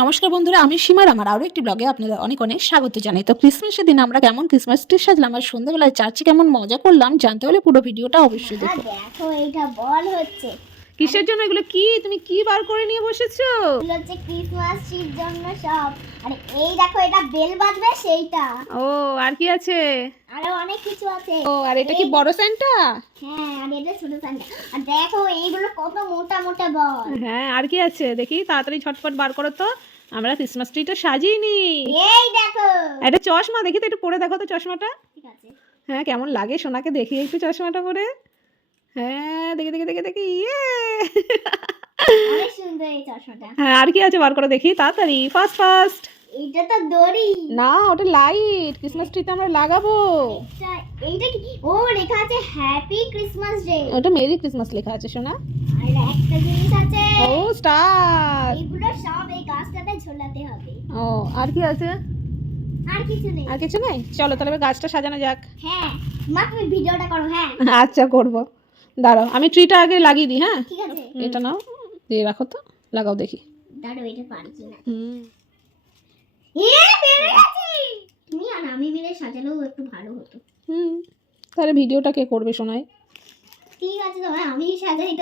নমস্কার বন্ধুরা, আমি সীমার আমার আরও একটি ব্লগে আপনাদের অনেক অনেক স্বাগত জানাই। তো ক্রিসমাসের দিন আমরা কেমন ক্রিসমাস ট্রি সাজলাম আর সন্ধ্যাবেলায় চার্চে কেমন মজা করলাম, জানতে হলে পুরো ভিডিওটা অবশ্যই দেখো দেখো, এইটা বল হচ্ছে। কিসের জন্য এগুলো? কি? তুমি কি বার করে নিয়ে বসেছো? এগুলো হচ্ছে ক্রিসমাস ট্রির জন্য সব। আরে এই দেখো এটা বেল বাজবে সেইটা। ও আর কি আছে? আরও অনেক কিছু আছে। ও আর এটা কি বড় স্যান্টা? হ্যাঁ আর এটা ছোট সান্ডা আর দেখো এইগুলো কত মোটা মোটা বল। হ্যাঁ আর কি আছে? দেখি তাড়াতাড়ি ঝটপট বার করো তো। আমরা ক্রিসমাস ট্রিটা সাজিয়ে নি। এই দেখো। এটা চশমা দেখি তো একটু পরে দেখো তো চশমাটা। ঠিক আছে। হ্যাঁ কেমন লাগে? সোনাকে দেখি একটু চশমাটা পরে। হ্যাঁ দেখে দেখে দেখে দেখি ইয়ে। সুন্দর এই চশমাটা। হ্যাঁ আর কি আছে বার করে দেখি তাড়াতাড়ি ফার্স্ট ফার্স্ট এইটা তো দড়ি। না ওটা লাইট ক্রিসমাস ট্রিতে আমরা লাগাবো। এটা এইটা কি? ও লেখা আছে হ্যাপি ক্রিসমাস ডে ওটা মেরি ক্রিসমাস লেখা আছে সোনা আর একটা জিনিস আছে। ও স্টার এইগুলো সব এই গাছটাতে ঝোলাতে হবে। ও আর কি আছে? আর কিছু নেই। আর কিছু নেই? চলো তাহলে গাছটা সাজানো যাক। হ্যাঁ মা তুমি ভিডিওটা করো হ্যাঁ। আচ্ছা করব। দাঁড়াও আমি ট্রিটা আগে লাগিয়ে দিই হ্যাঁ? এটা নাও দিয়ে রাখো তো লাগাও দেখি। দাঁড়ো এটা পারি কিনা। হুম। এ বেড়ে গেছে! তুমি আর আমি মিলে সাজালেও একটু ভালো হতো। হুম তাহলে ভিডিওটা কে করবে শোনায় ঠিক আছে আমি সাজাই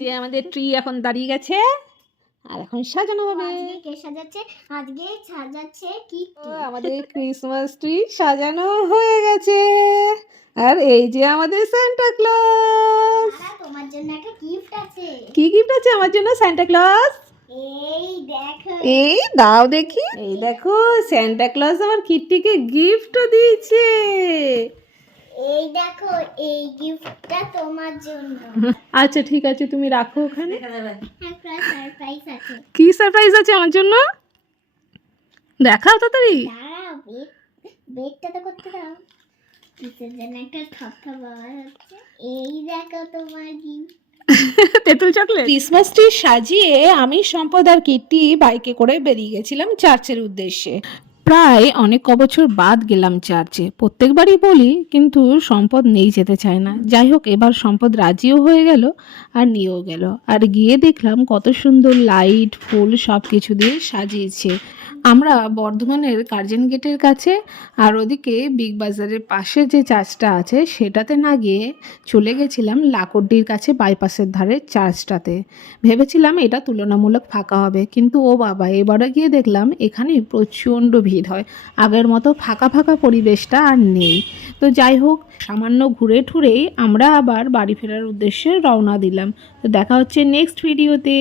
যে আমাদের ট্রি এখন দাঁড়িয়ে গেছে আর এখন সাজানো হবে। কে সাজাচ্ছে? আজকে সাজাচ্ছে কি আমাদের ক্রিসমাস ট্রি সাজানো হয়ে গেছে। আর এই যে আমাদের সান্টা ক্লজ তোমার জন্য একটা গিফট আছে। কি গিফট আছে আমার জন্য সান্টা ক্লজ এই দেখো। এই দাও দেখি। এই দেখো সান্টা ক্লজ আমার কিট্টিকে গিফটও দিয়েছে। এই দেখো এই গিফটটা তোমার জন্য। আচ্ছা ঠিক আছে তুমি রাখো ওখানে। একটা সারপ্রাইজ আছে। কি সারপ্রাইজ আছে আমার জন্য? দেখাও তাড়াতাড়ি। দাঁড়াও বেডটা তো করতে দাও। কিসের জন্য একটা থপথপ আওয়াজ হচ্ছে এই দেখো তোমার গিফট তেঁতুল চকলেট? ক্রিসমাস ট্রি সাজিয়ে আমি সম্পদ আর কীর্তি বাইকে করে বেরিয়ে গেছিলাম চার্চের উদ্দেশ্যে। প্রায় অনেক বছর বাদ গেলাম চার্চে। প্রত্যেকবারই বলি, কিন্তু সম্পদ নেই যেতে চায় না। যাই হোক এবার সম্পদ রাজিও হয়ে গেল আর নিয়েও গেল। আর গিয়ে দেখলাম কত সুন্দর লাইট, ফুল সব কিছু দিয়ে সাজিয়েছে। আমরা বর্ধমানের কার্জন গেটের কাছে আর ওদিকে বিগ বাজারের পাশে যে চার্চটা আছে, সেটাতে না গিয়ে চলে গেছিলাম লাকড়ডির কাছে বাইপাসের ধারে চার্চটাতে। ভেবেছিলাম এটা তুলনামূলক ফাঁকা হবে, কিন্তু ও বাবা, এবারে গিয়ে দেখলাম এখানে প্রচণ্ড ভিড়। হয়। আগের মতো ফাঁকা ফাঁকা পরিবেশটা আর নেই। তো যাই হোক, সামান্য ঘুরে ঠুরেই আমরা আবার বাড়ি ফেরার উদ্দেশ্যে রওনা দিলাম। তো দেখা হচ্ছে নেক্সট ভিডিওতে